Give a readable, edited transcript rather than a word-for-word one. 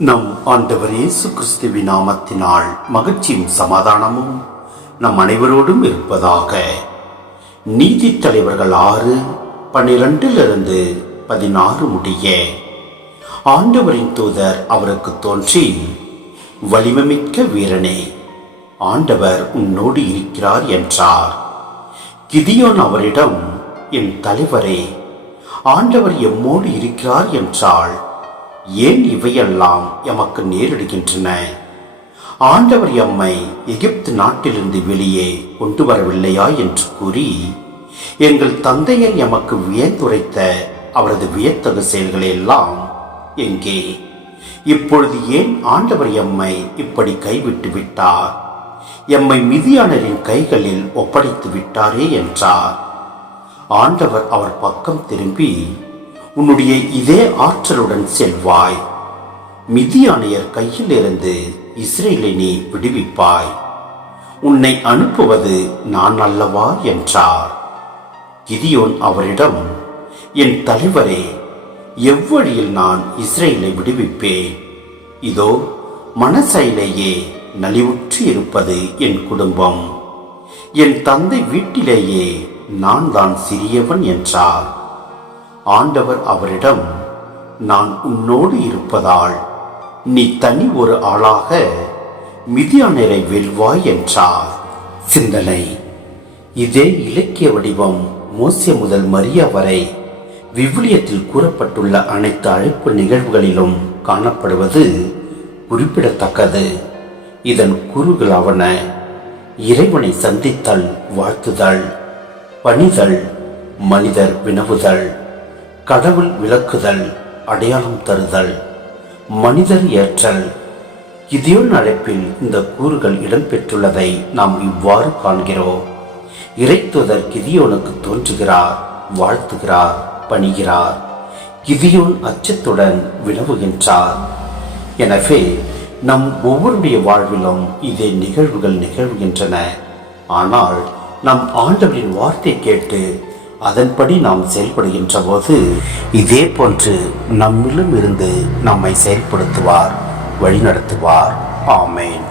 நம் ஆண்டவர் இயேசு கிறிஸ்துவின் நாமத்தினால் மகிழ்ச்சியும் சமாதானமும் நம் அனைவரோடும் இருப்பதாக. நீதித்தலைவர்கள் 6:12-16 முடிய. ஆண்டவரின் தூதர் அவருக்கு தோன்றி, வலிமைமிக்க வீரனே, ஆண்டவர் உன்னோடு இருக்கிறார் என்றார். கிதியோன் அவரிடம், என் தலைவரே, ஆண்டவர் எம்மோடு இருக்கிறார் என்றால் ஏன் இவையெல்லாம் எமக்கு நேரிடுகின்றன? ஆண்டவர் எம்மை எகிப்து நாட்டிலிருந்து வெளியே கொண்டு வரவில்லையா என்று கூறி, எங்கள் தந்தையர் எமக்கு வியந்துரைத்த அவரது வியத்தகு செயல்களை எல்லாம் எங்கே? இப்பொழுது ஏன் ஆண்டவர் எம்மை இப்படி கைவிட்டு விட்டார்? எம்மை மிதியானரின் கைகளில் ஒப்படைத்து விட்டாரே என்றார். ஆண்டவர் அவர் பக்கம் திரும்பி, உன்னுடைய இதே ஆற்றலுடன் செல்வாய், மிதியானியர் கையில் இருந்து இஸ்ரேலை நீ விடுவிப்பாய், உன்னை அனுப்புவது நான் அல்லவா என்றார். கிதியோன் அவரிடம், என் தலைவரே, எவ்வழியில் நான் இஸ்ரேலை விடுவிப்பேன்? இதோ மனசையிலேயே நலிவுற்று இருப்பது என் குடும்பம், என் தந்தை வீட்டிலேயே நான் தான் சிறியவன் என்றார். ஆண்டவர் அவரிடம், நான் உன்னோடு இருப்பதால் நீ தனி ஒரு ஆளாக மிதியானரை வெல்வாய் என்றார். சிந்தனை: இதே இலக்கிய வடிவம் மோசே முதல் மரியா வரை விவிலியத்தில் கூறப்பட்டுள்ள அனைத்து அழைப்பு நிகழ்வுகளிலும் காணப்படுவது குறிப்பிடத்தக்கது. இதன் கூறுகளாவன: இறைவனை சந்தித்தல், வாழ்த்துதல்; பணிதல், மனிதர் வினவுதல்; கடவுள் விளக்குதல், அடையாளம் தருதல்; மனிதர் ஏற்றல். கிதியோன் அழைப்பில் இந்த கூறுகள் இடம்பெற்றுள்ளதை நாம் இவ்வாறு காண்கிறோம். இறைத்தூதர் கிதியோனுக்கு தோன்றுகிறார், வாழ்த்துகிறார், பணிகிறார். கிதியோன் அச்சத்துடன் வினவுகின்றார். எனவே நம் ஒவ்வொருடைய வாழ்விலும் இதே நிகழ்வுகள் நிகழ்கின்றன. ஆனால் நம் ஆண்டவரின் வார்த்தை கேட்டு அதன்படி நாம் செயல்படுகின்ற போது இதே போன்று நம்மிலும் இருந்து நம்மை செயல்படுத்துவார், வழிநடத்துவார். ஆமேன்.